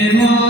Amen.